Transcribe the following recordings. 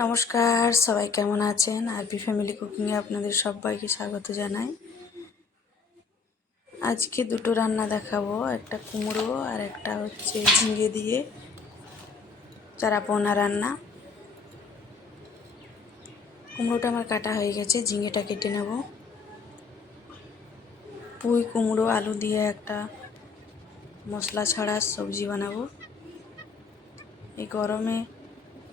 নমস্কার, সবাই কেমন আছেন? আরপি ফ্যামিলি কুকিংয়ে আপনাদের সবাইকে স্বাগত জানাই। আজকে দুটো রান্না দেখাবো, একটা কুমড়ো আর একটা হচ্ছে ঝিঙে দিয়ে চারাপোনা রান্না। কুমড়োটা আমার কাটা হয়ে গেছে, ঝিঙেটা কেটে নেব। পুঁই কুমড়ো আলু দিয়ে একটা মশলা ছাড়া সবজি বানাবো। এই গরমে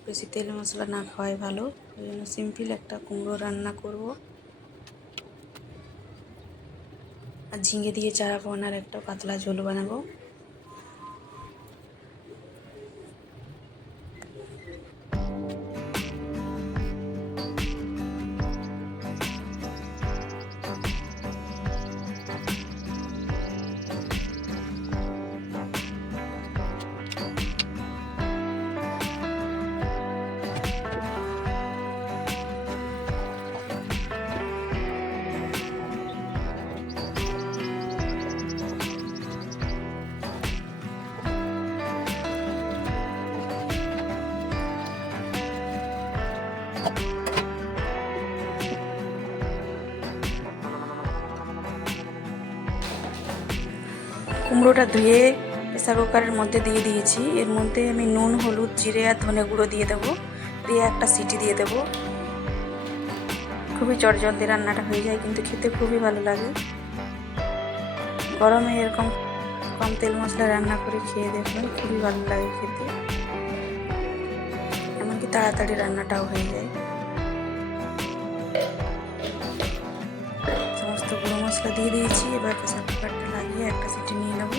বেশি তেল মশলা না খাওয়াই ভালো, ওই জন্য সিম্পল একটা কুমড়ো রান্না করব। আর ঝিঙে দিয়ে চারাপোনার একটা পাতলা ঝোল বানাবো। কুমড়োটা ধুয়ে প্রেসার কুকারের মধ্যে দিয়ে দিয়েছি। এর মধ্যে আমি নুন, হলুদ, জিরে আর ধনে গুঁড়ো দিয়ে দেবো, দিয়ে একটা সিটি দিয়ে দেবো। খুবই চটজলদি রান্নাটা হয়ে যায়, কিন্তু খেতে খুবই ভালো লাগে। গরমে এরকম কম তেল মশলা রান্না করে খেয়ে দেখবেন, খুবই ভালো লাগে খেতে। এমনকি তাড়াতাড়ি রান্নাটাও হয়ে যায়। সমস্ত গুঁড়ো মশলা দিয়ে দিয়েছি। এবার প্রেসার কুকারটা লাগিয়ে একটা সিটি নিয়ে নেব।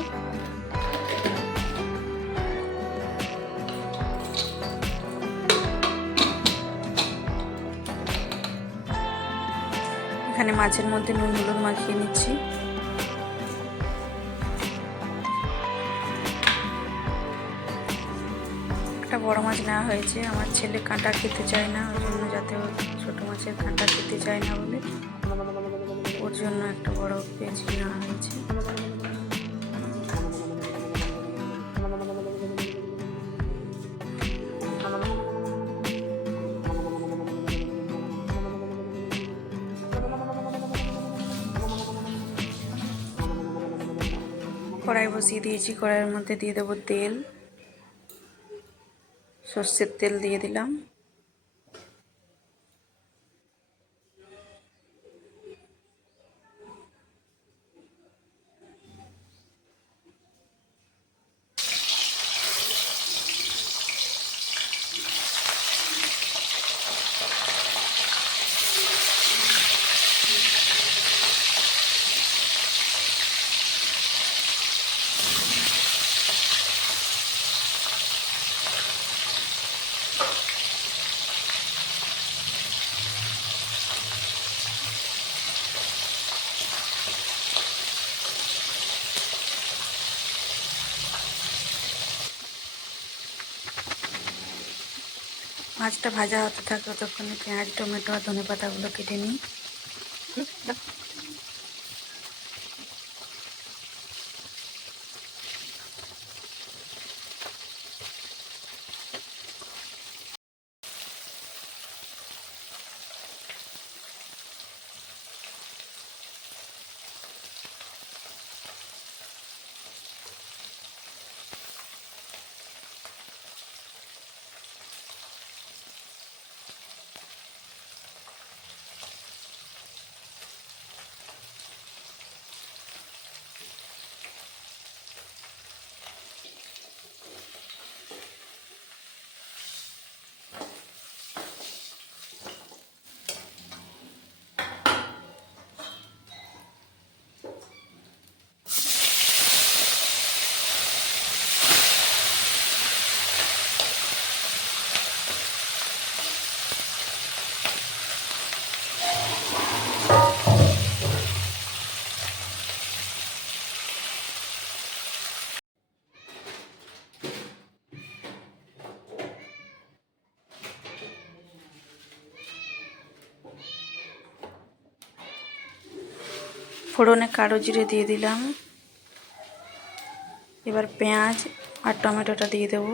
এখানে মাছের মধ্যে নুন হলুদ মাখিয়ে নিচ্ছি। একটা বড় মাছ নেওয়া হয়েছে, আমার ছেলে কাঁটা খেতে চায় না, ওই জন্য, যাতে ছোট মাছের কাঁটা খেতে চায় না বলে ওর জন্য একটা বড় পেঁয়াজ নেওয়া হয়েছে। কড়াই বসিয়ে দিয়েছি, কড়াইয়ের মধ্যে দিয়ে দেবো তেল। সর্ষের তেল দিয়ে দিলাম। মাছটা ভাজা হতে থাকে, ততক্ষণে পেঁয়াজ, টমেটো আর ধনে পাতাগুলো কেটে নিই। ফোড়নে কালো জিরে দিয়ে দিলাম। এবার পেঁয়াজ আর টমেটোটা দিয়ে দেবো।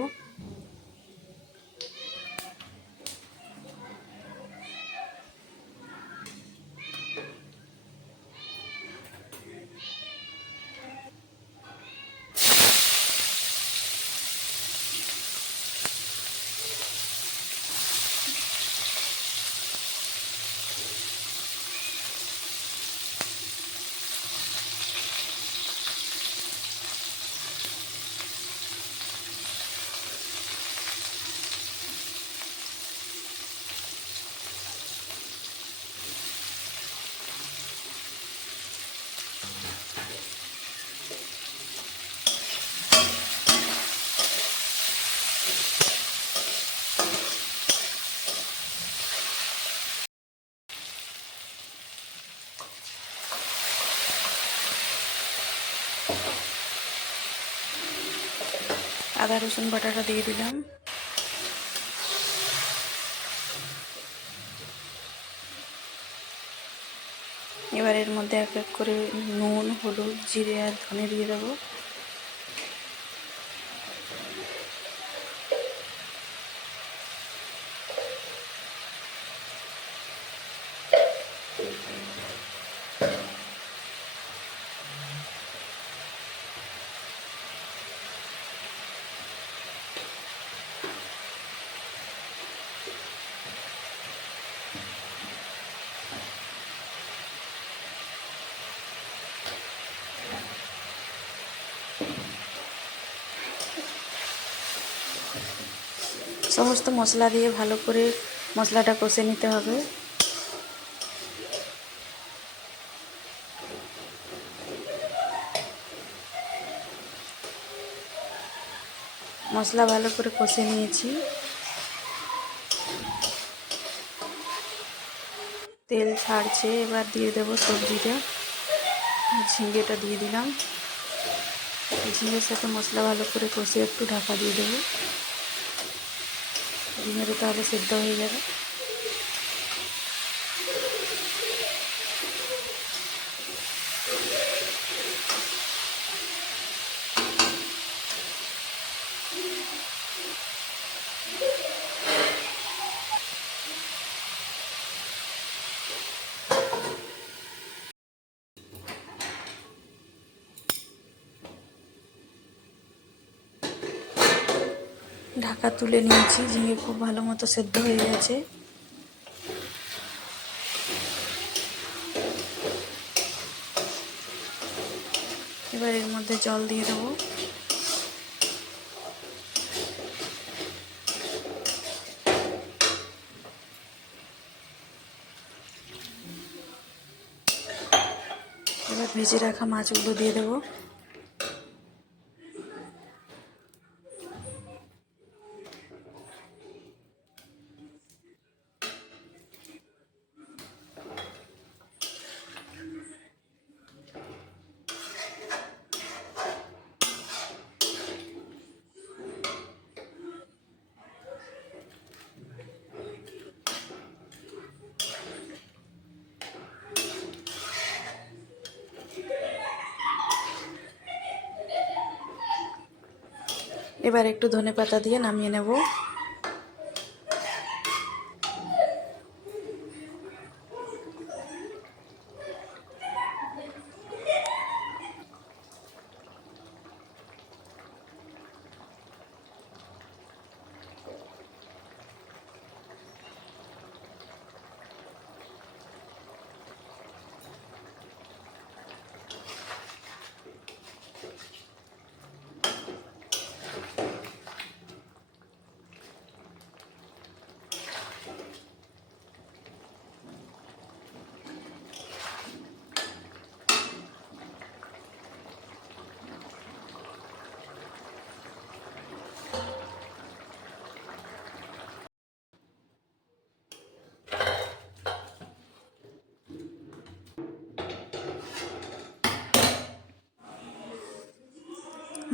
আদা রসুন বাটাটা দিয়ে দিলাম। এবার এর মধ্যে এক এক করে নুন, হলুদ, জিরে আর ধনে দিয়ে দেবো। সমস্ত মশলা দিয়ে ভালো করে মশলাটা কষে নিতে হবে। মশলা ভালো করে কষে নিয়েছি। তেল ছাড়ছে, এবার দিয়ে দেবো সবজিটা। ঝিঙেটা দিয়ে দিলাম। ঝিঙের সাথে মশলা ভালো করে কষে একটু ঢাকা দিয়ে দেবো। ঝিঙেটা তাহলে সেদ্ধ হয়ে যাবে। ঢাকা তুলে নিয়েছি। ঝিঙে খুব ভালো মতো সেদ্ধ হয়ে গেছে। এবার এর মধ্যে জল দিয়ে দেবো। এবার ভেজে রাখা মাছগুলো দিয়ে দেবো। এবার একটু ধনেপাতা দিয়ে নামিয়ে নেব।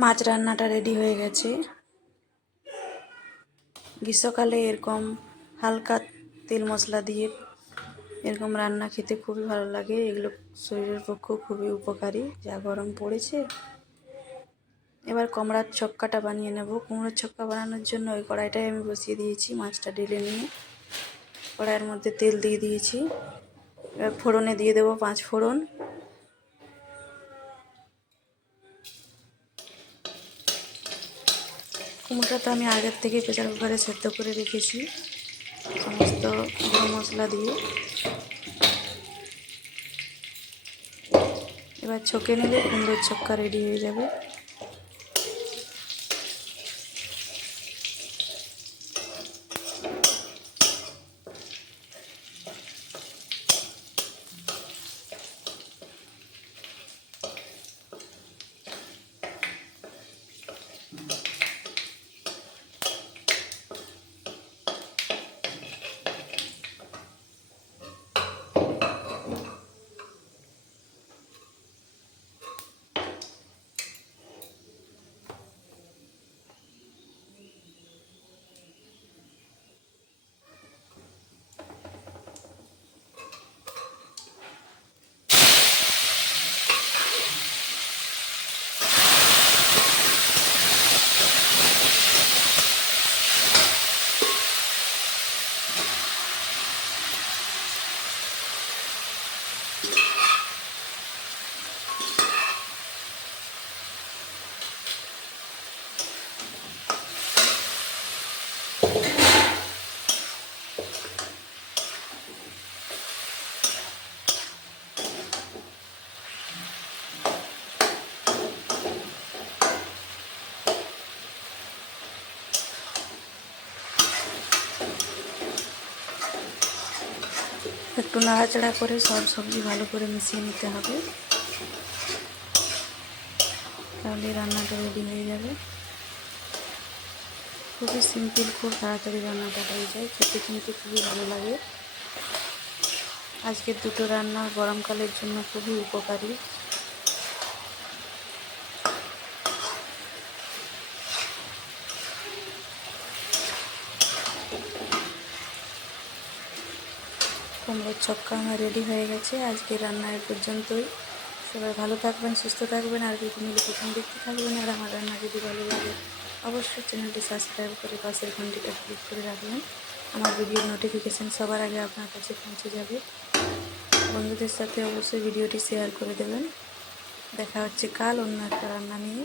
মাছ রান্নাটা রেডি হয়ে গেছে। গ্রীষ্মকালে এরকম হালকা তেল মশলা দিয়ে এরকম রান্না খেতে খুবই ভালো লাগে। এগুলো শরীরের পক্ষেও খুবই উপকারী, যা গরম পড়েছে। এবার কুমড়ার ছক্কাটা বানিয়ে নেব। কুমড়োর ছক্কা বানানোর জন্য ওই কড়াইটাই আমি বসিয়ে দিয়েছি। মাছটা ঢেলে নিয়ে কড়াইয়ের মধ্যে তেল দিয়ে দিয়েছি। এবার ফোড়নে দিয়ে দেবো 5 ফোড়ন। কুমড়োটা তো আমি আগের থেকে প্রেসার কুকারে সেদ্ধ করে রেখেছি সমস্ত গুঁড়ো মশলা দিয়ে। এবার ছকে নিলে কুমড়োর ছক্কা রেডি হয়ে যাবে। একটু নাড়াচাড়া করে সব সবজি ভালো করে মিশিয়ে নিতে হবে, তাহলে রান্নাটা রেডি হয়ে যাবে। খুবই সিম্পল, খুব তাড়াতাড়ি রান্নাটা হয়ে যায়, খেতে কিন্তু খুবই ভালো লাগে। আজকের দুটো রান্না গরমকালের জন্য খুবই উপকারী। কুমড়োর ছক্কা আমার রেডি হয়ে গেছে। আজকের রান্না এ পর্যন্তই। সবাই ভালো থাকবেন, সুস্থ থাকবেন, আর ভিডিও মিলে প্রথম দেখতে থাকবেন। আর আমার রান্না যদি ভালো লাগে অবশ্যই চ্যানেলটি সাবস্ক্রাইব করে পাশের ঘন্টিটা ক্লিক করে রাখবেন। আমার ভিডিওর নোটিফিকেশান সবার আগে আপনার কাছে পৌঁছে যাবে। বন্ধুদের সাথে অবশ্যই ভিডিওটি শেয়ার করে দেবেন। দেখা হচ্ছে কাল অন্য একটা রান্না নিয়ে।